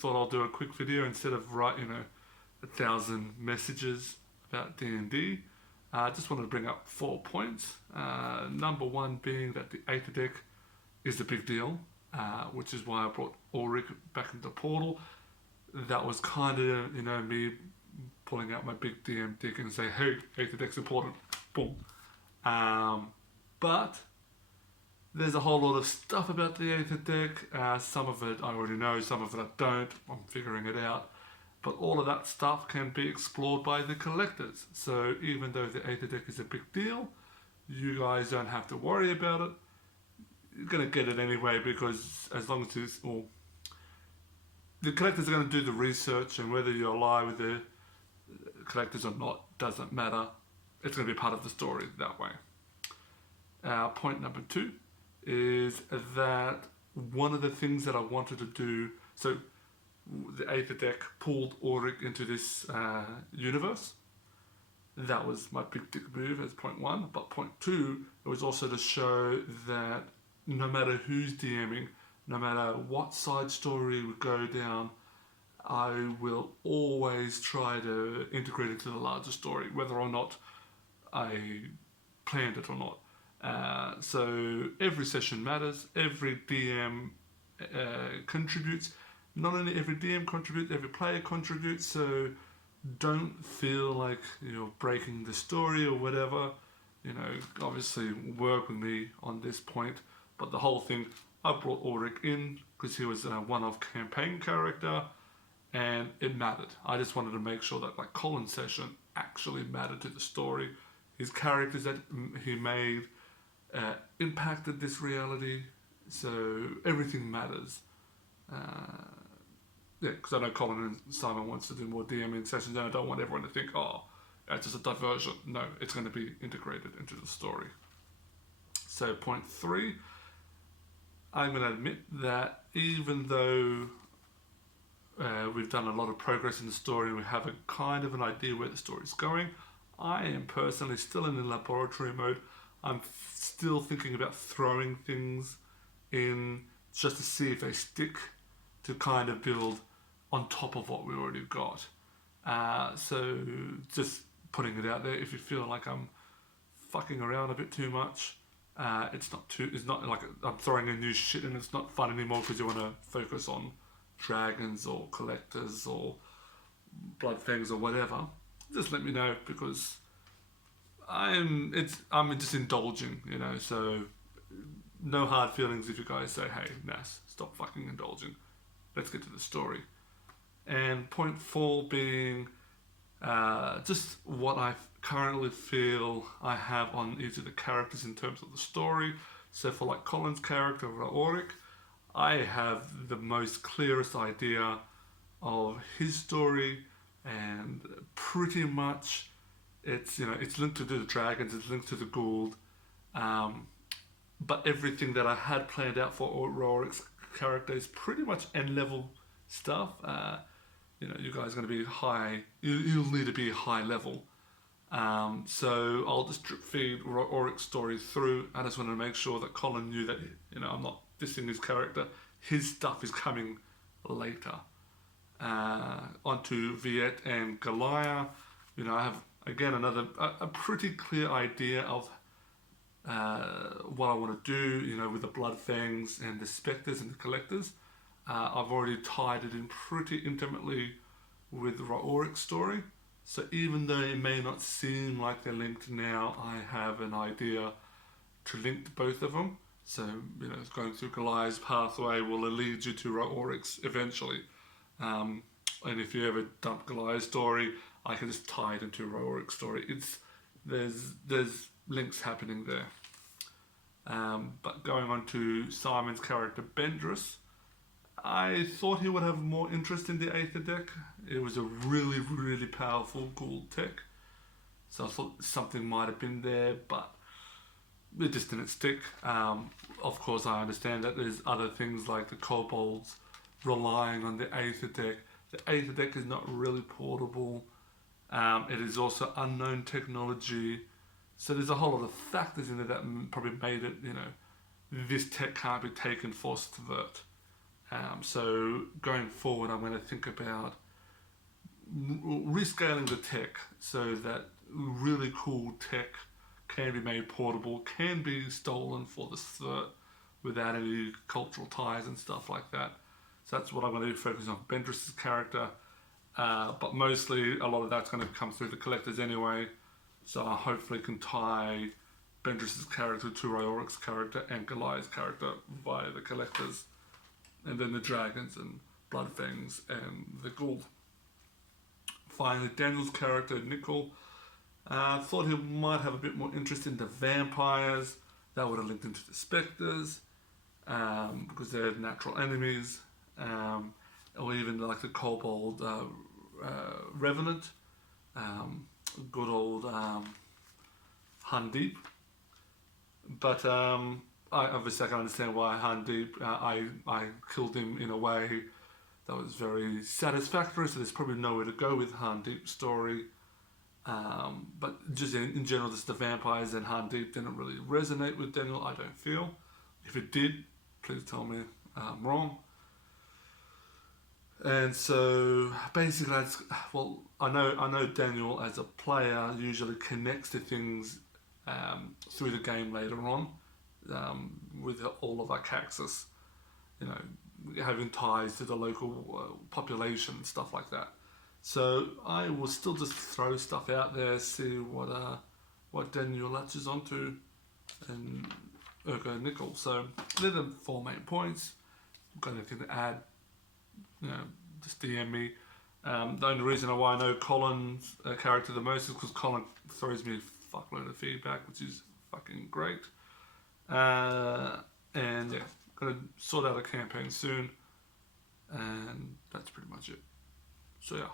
thought I'll do a quick video instead of write 1,000 messages about D&D. I just wanted to bring up 4 points. Number one being that the Aether deck is a big deal, which is why I brought Ulrich back into Portal. That was kind of, me pulling out my big DM deck and say, hey, Aether deck's important. Boom. But there's a whole lot of stuff about the Aether deck. Some of it I already know, some of it I don't. I'm figuring it out. But all of that stuff can be explored by the collectors. So even though the Aether deck is a big deal, you guys don't have to worry about it. You're going to get it anyway, because as long as it's, well, the collectors are going to do the research, and whether you ally with the collectors or not doesn't matter. It's going to be part of the story that way. Point number 2 is that one of the things that I wanted to do, so the Aether deck pulled Ulrich into this universe. That was my big dick move as point 1. But point 2, it was also to show that no matter who's DMing, no matter what side story we go down, I will always try to integrate it into the larger story, whether or not I planned it or not. So every session matters, every DM contributes. Not only every DM contributes, every player contributes, so don't feel like you're breaking the story or whatever. Obviously work with me on this point, but the whole thing, I brought Ulrich in because he was a one-off campaign character, and it mattered. I just wanted to make sure that Colin's session actually mattered to the story. His characters that he made impacted this reality, so everything matters. Because I know Colin and Simon wants to do more DMing sessions, and I don't want everyone to think, oh, it's just a diversion. No, it's going to be integrated into the story. So point 3, I'm going to admit that even though we've done a lot of progress in the story and we have a kind of an idea where the story's going, I am personally still in the laboratory mode. I'm still thinking about throwing things in just to see if they stick, to kind of build on top of what we already got. So just putting it out there, if you feel like I'm fucking around a bit too much, it's not like I'm throwing in new shit and it's not fun anymore because you want to focus on dragons or collectors or blood fangs or whatever. Just let me know, because I'm just indulging, so no hard feelings if you guys say, hey, Nas, stop fucking indulging. Let's get to the story. And point 4 being just what I currently feel I have on each of the characters in terms of the story. So for Colin's character, Ulrich, I have the most clearest idea of his story, and pretty much it's linked to the dragons, it's linked to the Gould, but everything that I had planned out for Ulrich's character is pretty much end level stuff. You guys are going to be high, you'll need to be high level, so I'll just drip feed Ulrich's story through. I just wanted to make sure that Colin knew that I'm not dissing his character, his stuff is coming later. Onto Viet and Galia, I have again a pretty clear idea of what I want to do, with the Blood Fangs and the Spectres and the Collectors. I've already tied it in pretty intimately with Ulrich's story. So even though it may not seem like they're linked now, I have an idea to link both of them. So, going through Goliath's pathway will lead you to Ulrich's eventually. And if you ever dump Goliath's story, I can just tie it into Ulrich's story. There's links happening there. But going on to Simon's character, Bendris, I thought he would have more interest in the Aether deck. It was a really, really powerful Gould tech. So I thought something might have been there, but it just didn't stick. Of course, I understand that there's other things like the kobolds relying on the Aether deck. The Aether deck is not really portable. It is also unknown technology. So there's a whole lot of factors in there that probably made it, this tech can't be taken for Svert. So going forward, I'm going to think about rescaling the tech so that really cool tech can be made portable, can be stolen for the cert without any cultural ties and stuff like that. So that's what I'm going to focus on Bendris' character, but mostly a lot of that's going to come through the collectors anyway. So I hopefully can tie Bendris' character to Ryorik's character and Goliath's character via the collectors, and then the dragons and Bloodfangs and the Ghoul. Finally, Daniel's character, Nicol. Thought he might have a bit more interest in the vampires. That would have linked into the spectres, because they're natural enemies, or even like the kobold revenant, good old Hundeep. But I obviously I can understand why Hundeep. I killed him in a way that was very satisfactory. So there's probably nowhere to go with Hundeep's story. But just in general, just the vampires and Hundeep didn't really resonate with Daniel, I don't feel. If it did, please tell me I'm wrong. And so basically, I know Daniel as a player usually connects to things through the game later on, with all of Acaxis, you know, having ties to the local population and stuff like that. So I will still just throw stuff out there, see what Daniel latches onto, and Urgo Nicol. So they're the 4 main points. I'm going to add, just DM me. The only reason why I know Colin's character the most is because Colin throws me a fuckload of feedback, which is fucking great. And yeah, gonna sort out a campaign soon, and that's pretty much it. So yeah.